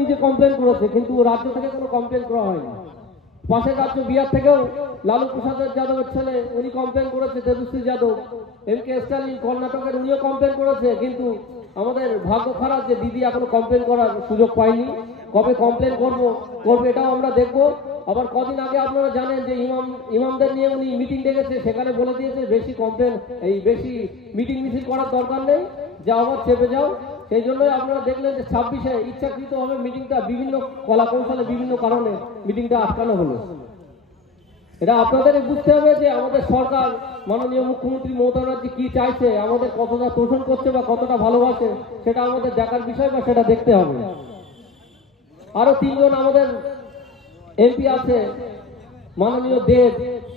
নিজে কমপ্লেন করেছে, কিন্তু রাজ্য থেকে কোনো কমপ্লেন করা হয়নি। পাশের রাজ্য বিহার থেকেও লালু প্রসাদ যাদবের ছেলে উনি কমপ্লেন করেছে, তেজস্বী যাদব। এম.কে. স্ট্যালিন কর্ণাটকের উনিও কমপ্লেন করেছে, কিন্তু আমাদের ভাগ্য খারাপ যে দিদি এখনো কমপ্লেন করার সুযোগ পাইনি। কবে কমপ্লেন করবে এটাও আমরা দেখবো। আবার কদিন আগে আপনারা জানেন যে ইমামদের নিয়ে উনি মিটিং ডেকেছে, সেখানে বলে দিয়েছে বেশি মিটিং মিছিল করার দরকার নেই, যা আবার চেপে যাও। সেই জন্যই আপনারা দেখলেন যে 26-এ ইচ্ছাকৃতভাবে মিটিংটা বিভিন্ন কলা কৌশলে বিভিন্ন কারণে মিটিংটা আটকানো হলো। এটা আপনাদের বুঝতে হবে যে আমাদের সরকার, মাননীয় মুখ্যমন্ত্রী মমতা ব্যানার্জি কি চাইছে, আমাদের কতটা তোষণ করছে বা কতটা ভালোবাসে, সেটা আমাদের দেখার বিষয় বা সেটা দেখতে হবে। আরো 3 জন আমাদের এমপি আছে, মাননীয়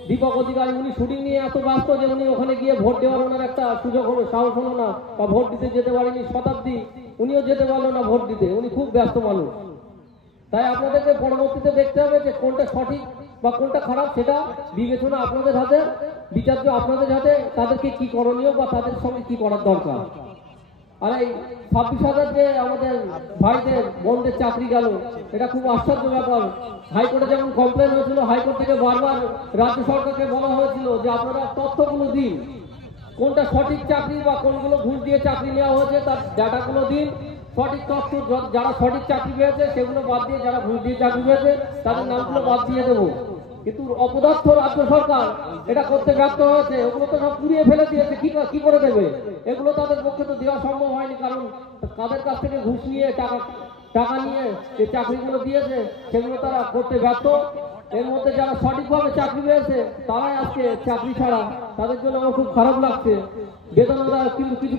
দীপক অধিকারী। উনি শুটিং নিয়ে এত ব্যস্ত যে উনি ওখানে গিয়ে ভোট দেওয়ার ওনার একটা সুযোগ হলো, সাহস হলো না, বা ভোট দিতে যেতে পারেনি। শতাব্দী উনিও যেতে পারলো না ভোট দিতে, উনি খুব ব্যস্ত মানুষ। তাই আপনাদেরকে পরবর্তীতে দেখতে হবে যে কোনটা সঠিক বা কোনটা খারাপ, সেটা বিবেচনা আপনাদের হাতে, বিচার্য আপনাদের হাতে, তাদেরকে কি করণীয় বা তাদের সঙ্গে কি করার দরকার। আর এই 26,000 যে আমাদের ভাইদের বোনদের চাকরি গেল, এটা খুব আশ্চর্য ব্যাপার। হাইকোর্টে যেমন কমপ্লেন হয়েছিল, হাইকোর্ট থেকে বারবার রাজ্য সরকারকে বলা হয়েছিল যে আপনারা তথ্যগুলো দিন, কোনটা সঠিক চাকরি বা কোনগুলো ঘুষ দিয়ে চাকরি নেওয়া হয়েছে তার ডাটাগুলো দিন, সঠিক তথ্য। যারা সঠিক চাকরি পেয়েছে সেগুলো বাদ দিয়ে যারা ঘুষ দিয়ে চাকরি পেয়েছে তাদের নামগুলো বাদ দিয়ে দেবো। কিন্তু অপদার্থ রাজ্য সরকার এটা করতে ব্যর্থ হয়েছে, ওগুলো তো সব পুড়িয়ে ফেলে দিয়েছে। কি করে দেবে? এগুলো তাদের পক্ষে তো দেওয়া সম্ভব হয়নি, কারণ তাদের কাছ থেকে ঘুষ নিয়ে টাকা নিয়ে যে চাকরিগুলো দিয়েছে সেগুলো তারা করতে ব্যর্থ। এর মধ্যে যারা সঠিকভাবে চাকরি পেয়েছে তারাই আজকে চাকরি ছাড়া, তাদের জন্য আমার খুব খারাপ লাগছে। বেতনটা কিন্তু কিছু